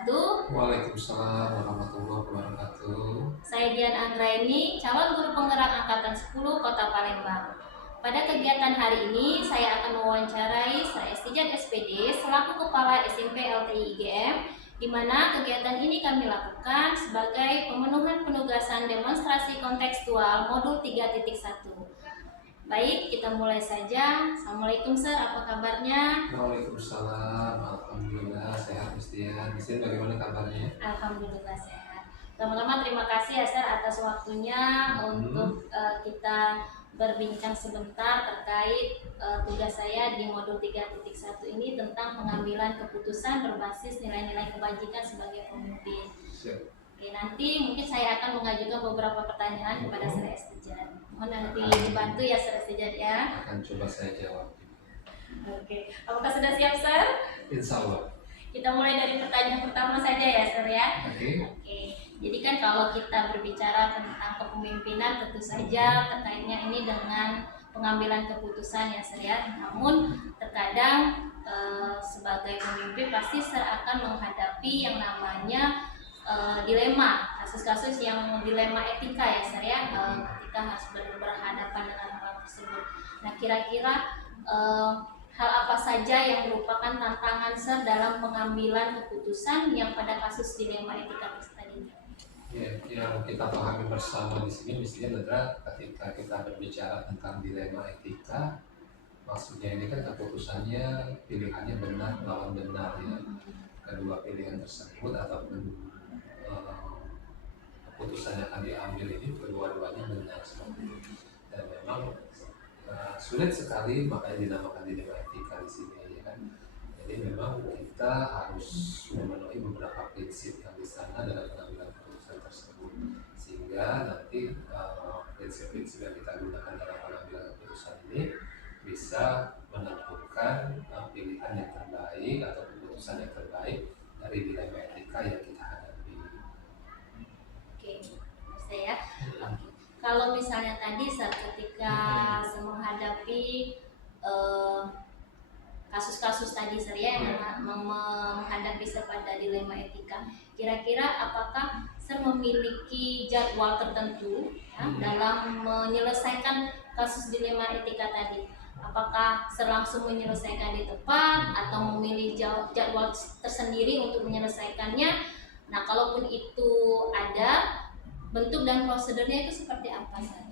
wabarakatuh. Waalaikumsalam warahmatullahi wabarakatuh. Saya Dian Anggraini, calon guru penggerak angkatan 10 Kota Palembang. Pada kegiatan hari ini, saya akan mewawancarai saya Estijan SPD selaku Kepala SMP LTI IGM, di mana kegiatan ini kami lakukan sebagai pemenuhan penugasan demonstrasi kontekstual modul 3.1. Baik, kita mulai saja. Assalamualaikum Sir, apa kabarnya? Waalaikumsalam. Alhamdulillah sehat Mistian. Mistian bagaimana kabarnya? Alhamdulillah sehat. Pertama-tama terima kasih ya Sir atas waktunya untuk kita berbincang sebentar terkait tugas saya di modul 3.1 ini tentang pengambilan keputusan berbasis nilai-nilai kebajikan sebagai pemimpin. Siap. Oke, nanti mungkin saya akan mengajukan beberapa pertanyaan kepada Sir Estijan. Mohon nanti dibantu ya Sir Estijan ya. Akan coba saya jawab. Oke, apakah sudah siap Sir? Insya Allah. Kita mulai dari pertanyaan pertama saja ya Sir ya. Oke. Jadi kan kalau kita berbicara tentang kepemimpinan tentu saja terkaitnya ini dengan pengambilan keputusan ya Sir ya. Namun terkadang sebagai pemimpin pasti Sir akan menghadapi yang namanya dilema, kasus-kasus yang dilema etika ya Sir ya, ketika harus berhadapan dengan hal tersebut. Nah kira-kira hal apa saja yang merupakan tantangan Sir dalam pengambilan keputusan yang pada kasus dilema etika tadi? Ya, yang kita pahami bersama di sini misalnya adalah ketika kita berbicara tentang dilema etika, maksudnya ini kan keputusannya pilihannya benar melawan benar ya. Kedua pilihan tersebut ataupun keputusan yang akan diambil ini kedua-duanya benar seperti itu. Dan memang sulit sekali makanya dinamakan dilema etika di sini ya kan. Jadi memang kita harus memenuhi beberapa prinsip yang di sana dalam pengambilan keputusan tersebut sehingga nanti prinsip-prinsip yang kita gunakan dalam pengambilan keputusan ini bisa menentukan pilihan yang terbaik atau keputusan yang terbaik dari dilema etika yang kita hadapi. Oke, bisa ya. Oke. Kalau misalnya tadi saat ketika menghadapi kasus-kasus tadi Sir ya yang menghadapi pada dilema etika, kira-kira apakah Sir memiliki jadwal tertentu ya, dalam menyelesaikan kasus dilema etika tadi? Apakah Sir langsung menyelesaikan di tepat atau memilih jadwal tersendiri untuk menyelesaikannya? Nah, kalaupun itu ada, bentuk dan prosedurnya itu seperti apa Sir?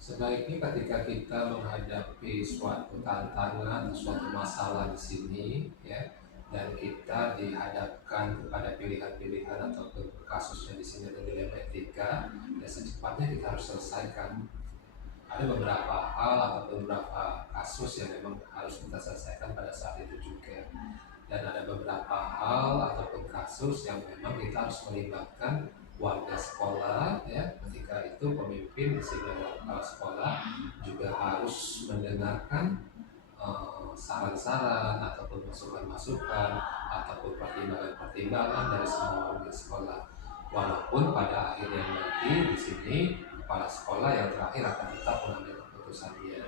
Sebaiknya ketika kita menghadapi suatu tantangan, suatu masalah di sini, ya, dan kita dihadapkan kepada pilihan-pilihan atau kasusnya di sini ada dilema etika, ya secepatnya kita harus selesaikan. Ada beberapa hal atau beberapa kasus yang memang harus kita selesaikan pada saat itu juga. Dan ada beberapa hal ataupun kasus yang memang kita harus melibatkan warga sekolah ya, ketika itu pemimpin di sini kepala sekolah juga harus mendengarkan saran-saran ataupun masukan-masukan ataupun pertimbangan-pertimbangan dari semua warga sekolah. Walaupun pada akhirnya nanti di sini kepala sekolah yang terakhir akan tetap mengambil keputusannya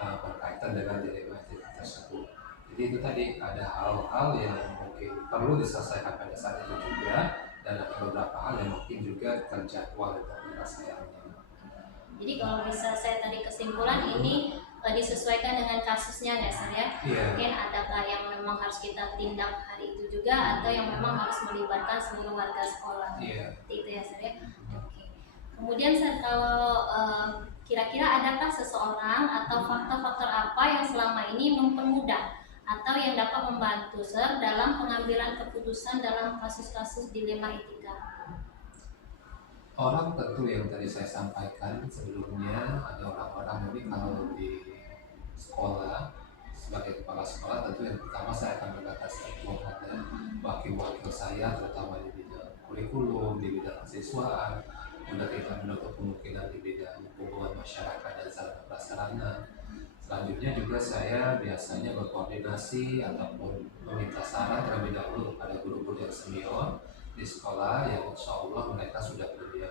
berkaitan dengan dilema etika tersebut. Jadi itu tadi ada hal-hal yang mungkin perlu diselesaikan pada saat itu juga dan ada beberapa hal yang mungkin juga terjadwal untuk penyelesaiannya. Jadi kalau bisa saya tadi kesimpulan ini disesuaikan dengan kasusnya nggak Sir ya? Mungkin adakah yang memang harus kita tindak hari itu juga atau yang memang harus melibatkan seluruh warga sekolah. Seperti itu ya Sir ya? Oke. Kemudian Sir, kalau kira-kira adakah seseorang atau faktor-faktor apa yang selama ini mempermudah atau yang dapat membantu Sir dalam pengambilan keputusan dalam kasus-kasus dilema etika? Orang tentu yang tadi saya sampaikan sebelumnya ada orang-orang ini kalau di sekolah sebagai kepala sekolah tentu yang pertama saya akan berkata ada wakil-wakil saya terutama di bidang kurikulum, di bidang siswaan, juga kita menutup kemungkinan di bidang hubungan masyarakat dan sarana prasarana. Selanjutnya juga saya biasanya berkoordinasi ataupun meminta saran terlebih dahulu kepada guru-guru yang senior di sekolah yang insya Allah mereka sudah punya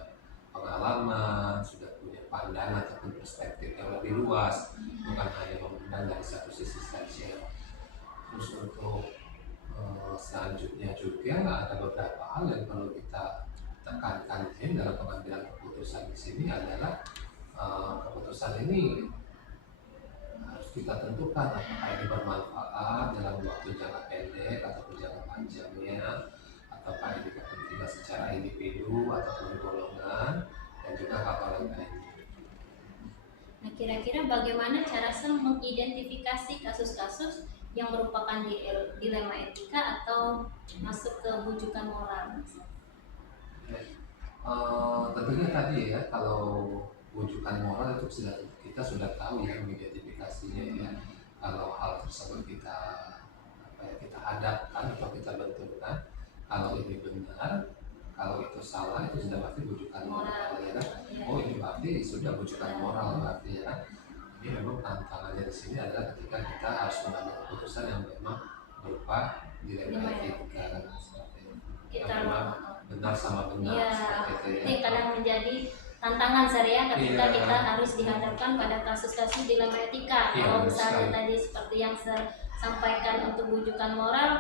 pengalaman, sudah punya pandangan ataupun perspektif yang lebih luas, bukan hanya memandang dari satu sisi saja. Terus untuk selanjutnya juga hal yang perlu kita tekankan dalam pengambilan keputusan di sini adalah keputusan ini harus kita tentukan apakah ini bermanfaat dalam waktu jangka pendek ataupun jangka panjangnya, ataukah ini kepentingan secara individu ataupun golongan, dan juga hal-hal yang lainnya. Nah, kira-kira bagaimana cara Sir mengidentifikasi kasus-kasus yang merupakan dilema etika atau masuk ke bujukan moral? Tentunya tadi ya, kalau rujukan moral itu kita sudah tahu ya mengidentifikasinya ya. Kalau hal tersebut kita hadapkan atau kita benturkan, kalau ini benar, kalau itu salah, itu sudah pasti rujukan moral ya kan. Oh, ini berarti sudah rujukan moral berarti ya kan. Ini memang tantangannya di sini adalah ketika kita harus mengambil keputusan yang memang berupa dilema etika seperti itu. Kita Benar sama benar ya, seperti itu ini ya. kadang menjadi tantangan ya ketika Iya. kita harus dihadapkan pada kasus-kasus dilema etika. Iya, Kalau betul misalnya sekali. tadi seperti yang saya sampaikan untuk bujukan moral,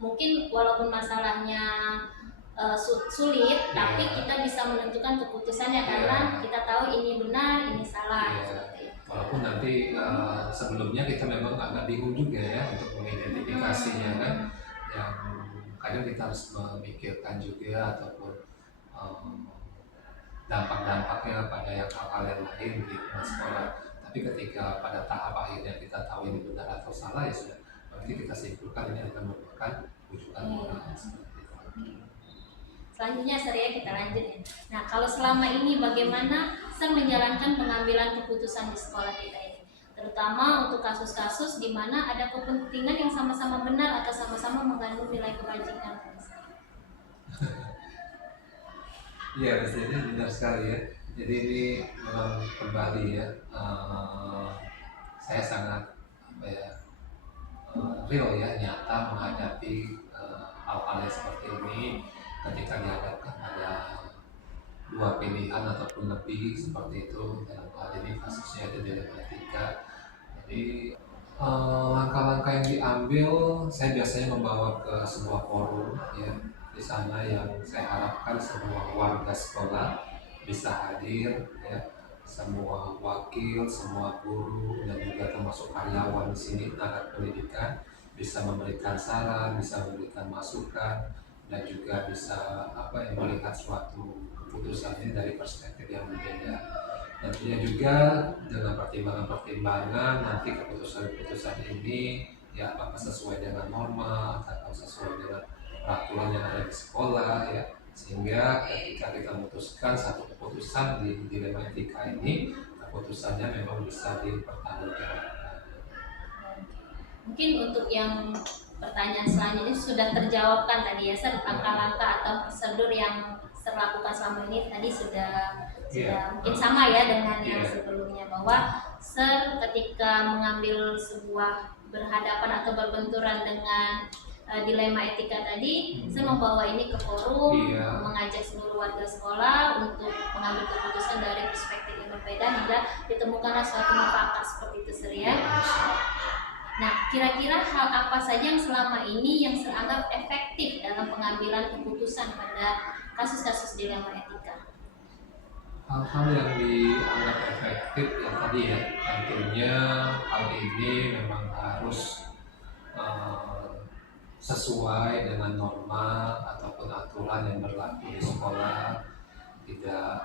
mungkin walaupun masalahnya sulit, tapi Iya. kita bisa menentukan keputusannya Iya. karena kita tahu ini benar, ini salah. Iya. Seperti itu. Walaupun nanti sebelumnya kita memang agak bingung juga ya untuk mengidentifikasinya kan, yang kadang kita harus memikirkan juga ataupun dampak-dampaknya pada hal-hal yang lain di lingkungan sekolah. Tapi ketika pada tahap akhirnya kita tahu ini benar atau salah, ya sudah berarti kita simpulkan ini akan merupakan rujukan moral seperti itu. Selanjutnya ya kita lanjut ya. Nah, kalau selama ini bagaimana Sir menjalankan pengambilan keputusan di sekolah kita ini, terutama untuk kasus-kasus di mana ada kepentingan yang sama-sama benar atau sama-sama mengandung nilai kebajikan. Iya, jadi benar sekali ya. Jadi ini memang kembali ya, saya sangat real ya, nyata menghadapi hal-hal yang seperti ini ketika dihadapkan pada dua pilihan ataupun lebih seperti itu. Dalam hal ini kasusnya itu dilema etika. Jadi langkah-langkah yang diambil, saya biasanya membawa ke sebuah forum ya. Di sana yang saya harapkan semua warga sekolah bisa hadir ya, semua wakil, semua guru, dan juga termasuk karyawan di sini tenaga pendidikan bisa memberikan saran, bisa memberikan masukan, dan juga bisa melihat suatu keputusan ini dari perspektif yang berbeda. Tentunya juga dengan pertimbangan-pertimbangan nanti keputusan-keputusan ini ya apakah sesuai dengan norma atau sesuai dengan peraturan yang ada di sekolah ya, sehingga ketika kita memutuskan satu keputusan di dilema etika ini, keputusannya memang bisa dipertanggungjawabkan. Mungkin untuk yang pertanyaan selanjutnya sudah terjawabkan tadi ya Sir, langkah-langkah atau prosedur yang Sir lakukan selama ini tadi sudah mungkin sama ya dengan yang sebelumnya, bahwa Sir ketika mengambil sebuah berhadapan atau berbenturan dengan dilema etika tadi, Sir membawa ini ke forum, mengajak seluruh warga sekolah untuk mengambil keputusan dari perspektif yang berbeda hingga ditemukanlah suatu mufakat seperti itu Sir ya. Nah, kira-kira hal apa saja yang selama ini yang Sir anggap efektif dalam pengambilan keputusan pada kasus-kasus dilema etika? Hal-hal yang dianggap efektif yang tadi ya, tentunya hal ini memang harus sesuai dengan norma ataupun aturan yang berlaku di sekolah, tidak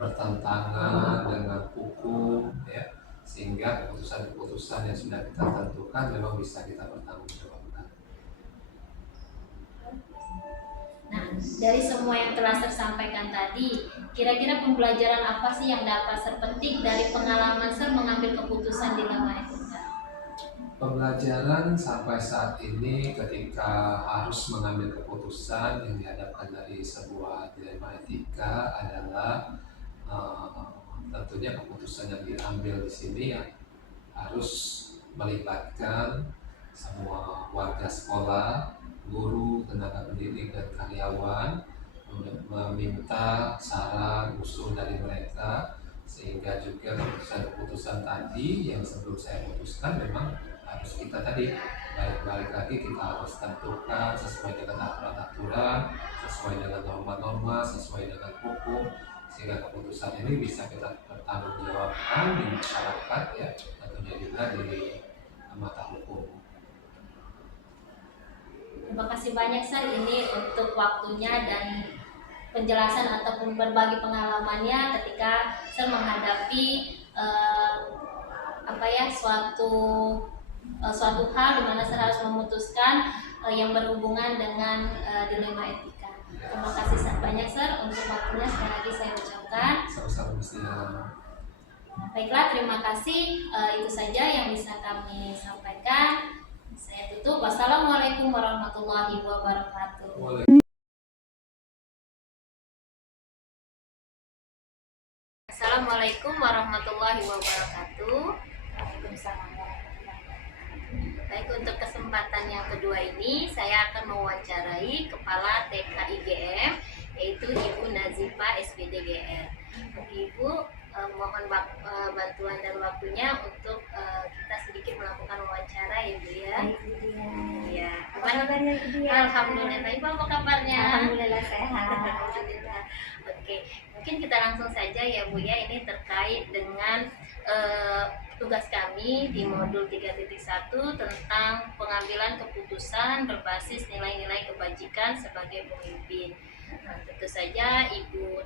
bertentangan dengan hukum ya, sehingga keputusan-keputusan yang sudah kita tentukan memang bisa kita pertanggungjawabkan. Nah, dari semua yang telah tersampaikan tadi, kira-kira pembelajaran apa sih yang dapat Sir petik dari pengalaman Sir mengambil keputusan dilema etika? Pembelajaran sampai saat ini ketika harus mengambil keputusan yang dihadapkan dari sebuah dilema etika adalah tentunya keputusan yang diambil di sini ya harus melibatkan semua warga sekolah, guru, tenaga pendidik, dan karyawan untuk meminta saran usul dari mereka, sehingga juga keputusan-keputusan tadi yang sebelum saya putuskan memang harus kita tadi balik lagi kita harus tentukan sesuai dengan aturan-aturan, sesuai dengan norma-norma, sesuai dengan hukum, sehingga keputusan ini bisa kita pertanggungjawabkan di masyarakat ya, tentunya juga di mata hukum. Terima kasih banyak Sir ini untuk waktunya dan penjelasan ataupun berbagi pengalamannya ketika Sir menghadapi eh, apa ya suatu hal di mana Sir harus memutuskan yang berhubungan dengan dilema etika. Terima kasih banyak Sir untuk waktunya, sekali lagi saya ucapkan. Sama-sama mestinya. Baiklah, terima kasih. Itu saja yang bisa kami sampaikan. Saya tutup. Wassalamualaikum warahmatullahi wabarakatuh. Assalamualaikum warahmatullahi wabarakatuh. Waalaikumsalam warahmatullahi wabarakatuh. Baik, untuk kesempatan yang kedua ini saya akan mewawancarai Kepala TK IGM, yaitu Ibu Nazifa SPDGR. Ibu, mohon bantuan dan waktunya untuk kita sedikit melakukan wawancara ya Bu ya. Ya, Apa kabarnya Ibu ya? Alhamdulillah. Ibu apa kabarnya? Alhamdulillah sehat. Alhamdulillah. Oke, mungkin kita langsung saja ya Bu ya, ini terkait dengan tugas kami di modul 3.1 tentang pengambilan keputusan berbasis nilai-nilai kebajikan sebagai pemimpin. Nah, tentu saja Ibu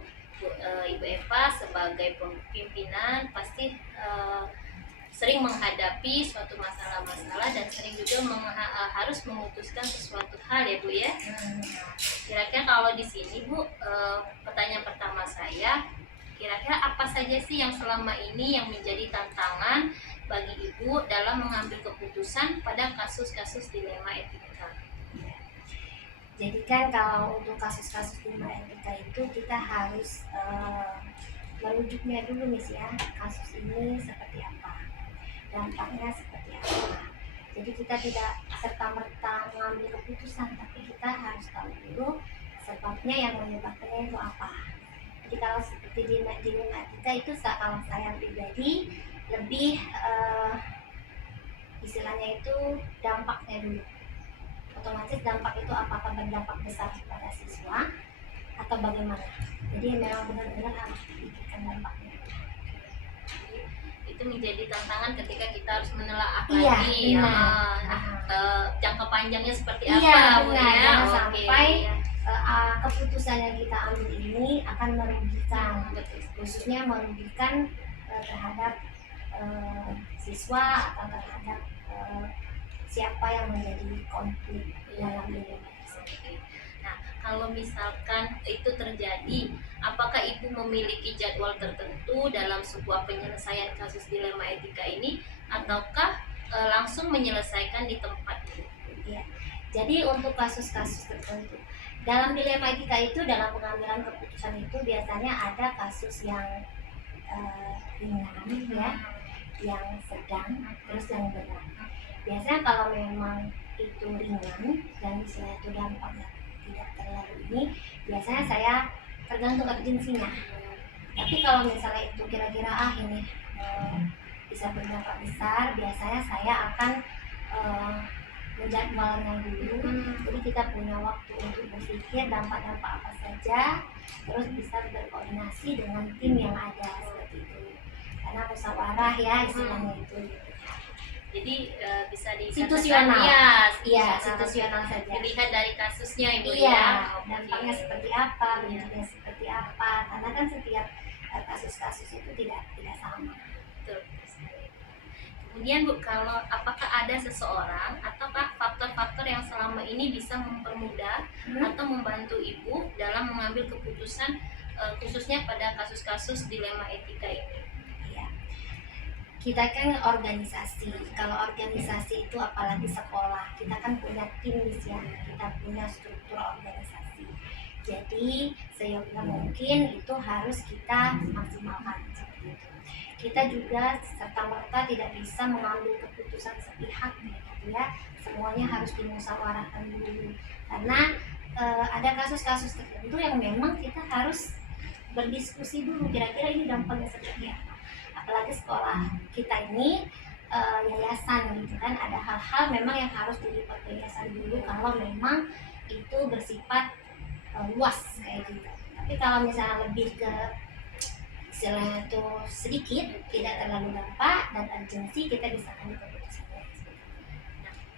Eva sebagai pimpinan pasti sering menghadapi suatu masalah-masalah dan sering juga harus memutuskan sesuatu hal ya Bu ya. Kira-kira kalau di sini Bu, pertanyaan pertama saya, kira-kira apa saja sih yang selama ini yang menjadi tantangan bagi Ibu dalam mengambil keputusan pada kasus-kasus dilema etika? Jadi kan kalau untuk kasus-kasus dilema etika itu kita harus merujuknya dulu nih ya, kasus ini seperti apa, dampaknya seperti apa. Jadi kita tidak serta-merta mengambil keputusan, tapi kita harus tahu dulu sebabnya yang menyebabkannya itu apa. Jadi kalau seperti dilema etika itu kalau saya pribadi lebih istilahnya itu dampaknya dulu. Otomatis dampak itu apakah berdampak besar kepada siswa atau bagaimana. Jadi memang benar-benar harus dipikirkan dampaknya. Itu menjadi tantangan ketika kita harus menelaah Iya, lagi jangka panjangnya seperti apa Bu ya. Jangan Oke, sampai ya. keputusan yang kita ambil ini akan merugikan, Betul. khususnya merugikan terhadap siswa atau terhadap siapa yang menjadi konflik dalam dilema tersebut. Nah, kalau misalkan itu terjadi, apakah Ibu memiliki jadwal tertentu dalam sebuah penyelesaian kasus dilema etika ini, ataukah langsung menyelesaikan di tempat? Ya. Jadi untuk kasus-kasus tertentu dalam dilema etika itu, dalam pengambilan keputusan itu biasanya ada kasus yang ringan ya, yang sedang, terus yang berat. Biasanya kalau memang itu ringan dan misalnya itu dampaknya tidak terlalu ini, biasanya saya tergantung urgensinya. Tapi kalau misalnya itu kira-kira ini bisa berdampak besar, biasanya saya akan menjadwalnya dulu. Jadi kita punya waktu untuk berpikir dampak-dampak apa saja, terus bisa berkoordinasi dengan tim yang ada seperti itu. Karena musyawarah ya istilahnya itu. Jadi bisa Situasional. Iya, Situasional saja. Dilihat dari kasusnya Ibu Iya, ya. dampaknya seperti apa, bentuknya seperti apa. Karena kan setiap kasus-kasus itu tidak sama. Betul. Kemudian Bu, kalau apakah ada seseorang ataukah faktor-faktor yang selama ini bisa mempermudah atau membantu Ibu dalam mengambil keputusan khususnya pada kasus-kasus dilema etika ini? Iya. Kita kan organisasi. Kalau organisasi itu apalagi sekolah, kita kan punya tim ya, kita punya struktur organisasi. Jadi seyogyanya mungkin itu harus kita maksimalkan seperti itu. Kita juga serta-merta tidak bisa mengambil keputusan sepihak gitu ya. Semuanya harus dimusyawarahkan dulu. Karena ada kasus-kasus tertentu yang memang kita harus berdiskusi dulu kira-kira ini dampaknya seperti apa. Apalagi sekolah kita ini yayasan gitu kan, ada hal-hal memang yang harus dilipat ke yayasan dulu kalau memang itu bersifat luas kayak gitu. Tapi kalau misalnya lebih ke istilahnya itu sedikit, tidak terlalu dampak dan urgensi, kita bisa ambil keputusan.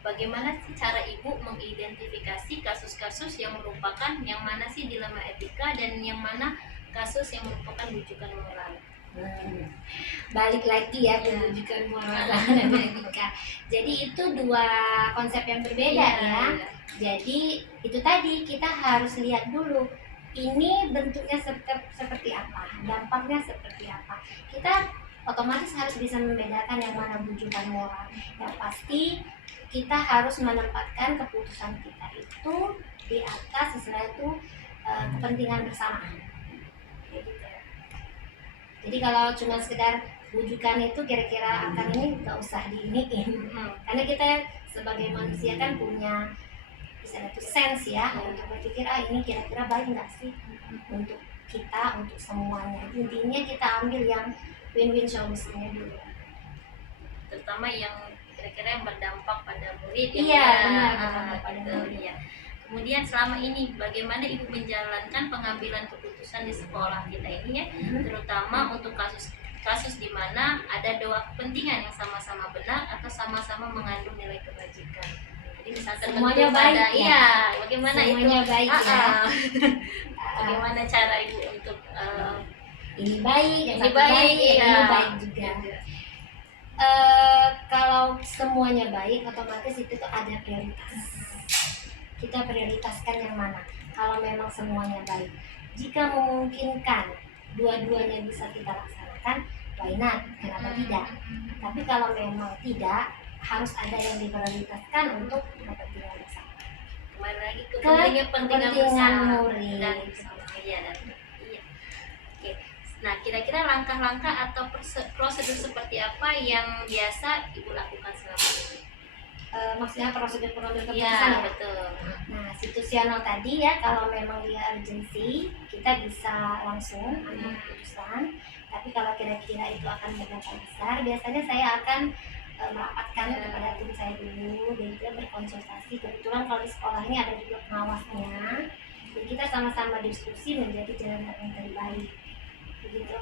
Bagaimana sih cara Ibu mengidentifikasi kasus-kasus yang merupakan yang mana sih dilema etika dan yang mana kasus yang merupakan rujukan moral? Balik lagi ya ke Ya. rujukan moral dan etika. Jadi itu dua konsep yang berbeda ya. Jadi itu tadi kita harus lihat dulu ini bentuknya seperti apa, dampaknya seperti apa. Kita otomatis harus bisa membedakan yang mana rujukan moral. Yang pasti kita harus menempatkan keputusan kita itu di atas istilah itu kepentingan bersama. Kayak gitu. Jadi kalau cuma sekedar rujukan itu kira-kira akan ini nggak usah diiniin, karena kita sebagai manusia kan punya istilah itu sense ya untuk berpikir ini kira-kira baik nggak sih untuk kita, untuk semuanya. Intinya kita ambil yang win-win solusinya dulu. Terutama yang kira-kira yang berdampak pada murid ya. Iya, Bu, benar, ya. berdampak pada Betul, murid. iya. Kemudian selama ini bagaimana Ibu menjalankan pengambilan keputusan di sekolah kita ini ya, terutama untuk kasus di mana ada dua kepentingan yang sama-sama benar atau sama-sama mengandung nilai kebajikan. Jadi misalkan Semuanya bentuk baik pada, ya? iya, bagaimana Semuanya itu? baik ya. Bagaimana cara Ibu untuk Ini baik, yang ini satu baik, iya. ini baik juga. Kalau semuanya baik, otomatis itu tuh ada prioritas. Kita prioritaskan yang mana? Kalau memang semuanya baik, jika memungkinkan dua-duanya bisa kita laksanakan, why not? Kenapa tidak? Tapi kalau memang tidak, harus ada yang diprioritaskan untuk kepentingan bersama. kembali lagi ke Kepentingan kepentingan bersama murid. dan bersama. Iya, iya. Oke. Nah, kira-kira langkah-langkah atau prosedur seperti apa yang biasa Ibu lakukan selama ini? Maksudnya prosedur pengambilan Iya, keputusan ya? betul. Nah, situasional tadi ya, kalau memang dia urgensi, kita bisa langsung ambil keputusan. Tapi kalau kira-kira itu akan berdampak besar, biasanya saya akan merapatkan kepada tim saya dulu, dan kita berkonsultasi. Kebetulan kalau di sekolah ini ada juga pengawasnya, jadi kita sama-sama diskusi menjadi jalan yang terbaik. Begitu.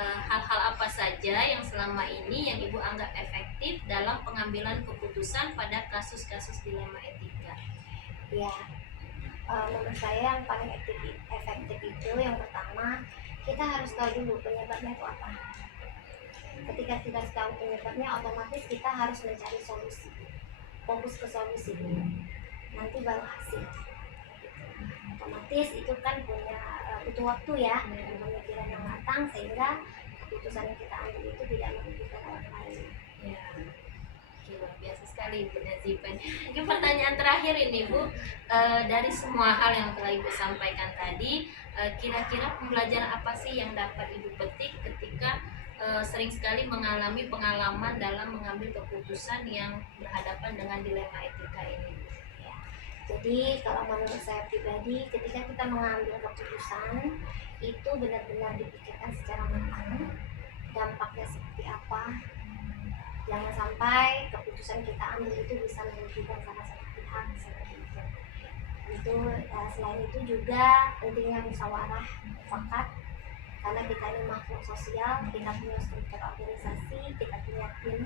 Hal-hal apa saja yang selama ini yang Ibu anggap efektif dalam pengambilan keputusan pada kasus-kasus dilema etika? Ya, menurut saya yang paling efektif itu yang pertama, kita harus tahu dulu penyebabnya itu apa. Ketika kita tahu penyebabnya, otomatis kita harus mencari solusi, fokus ke solusi dulu, nanti baru hasil. Otomatis itu kan butuh waktu ya, pemikiran yang matang, sehingga keputusan yang kita ambil itu tidak merugikan orang lain. Ya, luar biasa sekali Ibu Nazipan. Mungkin pertanyaan terakhir ini Bu, dari semua hal yang telah Ibu sampaikan tadi, kira-kira pembelajaran apa sih yang dapat Ibu petik ketika sering sekali mengalami pengalaman dalam mengambil keputusan yang berhadapan dengan dilema etika ini? Jadi kalau menurut saya pribadi, ketika kita mengambil keputusan itu benar-benar dipikirkan secara matang, dampaknya seperti apa. Jangan sampai keputusan kita ambil itu bisa merugikan salah satu pihak seperti itu. Selain itu juga pentingnya musyawarah mufakat, karena kita ini makhluk sosial, kita punya struktur organisasi, kita punya tim.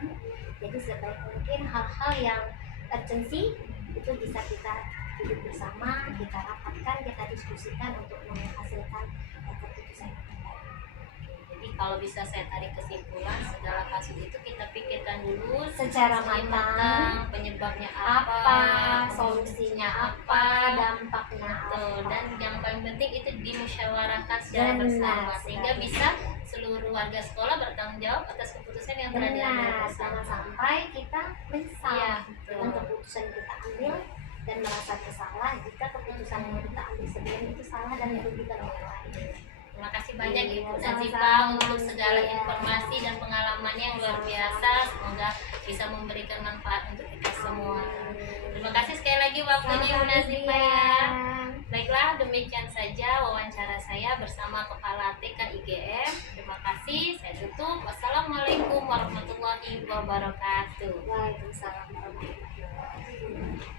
Jadi sebaik mungkin hal-hal yang urgensi itu bisa kita duduk bersama, kita rapatkan, kita diskusikan untuk menghasilkan keputusan yang terbaik. Jadi kalau bisa saya tarik kesimpulan, segala kasus itu kita pikirkan dulu Secara matang, penyebabnya apa, apa, solusinya apa, dampaknya Tuh, apa. dan yang paling penting itu dimusyawarahkan secara Benar, bersama sehingga benar. bisa seluruh warga sekolah bertanggung jawab atas keputusan yang telah diambil Benar, bersama. jangan sampai kita menyesal Iya, dengan betul. keputusan yang kita ambil dan merasa bersalah jika keputusan yang kita ambil sebelum itu salah dan merugikan orang lain. Terima kasih banyak Iya, Ibu sama-sama. Nazifa untuk segala Iya. informasi dan pengalamannya yang luar biasa. Semoga bisa memberikan manfaat untuk kita semua. Terima kasih sekali lagi waktunya Ibu Nazifa ya. Baiklah, demikian demikian saja wawancara saya bersama Kepala TK IGM. Terima kasih, saya tutup. Wassalamualaikum warahmatullahi wabarakatuh. Waalaikumsalam warahmatullahi wabarakatuh.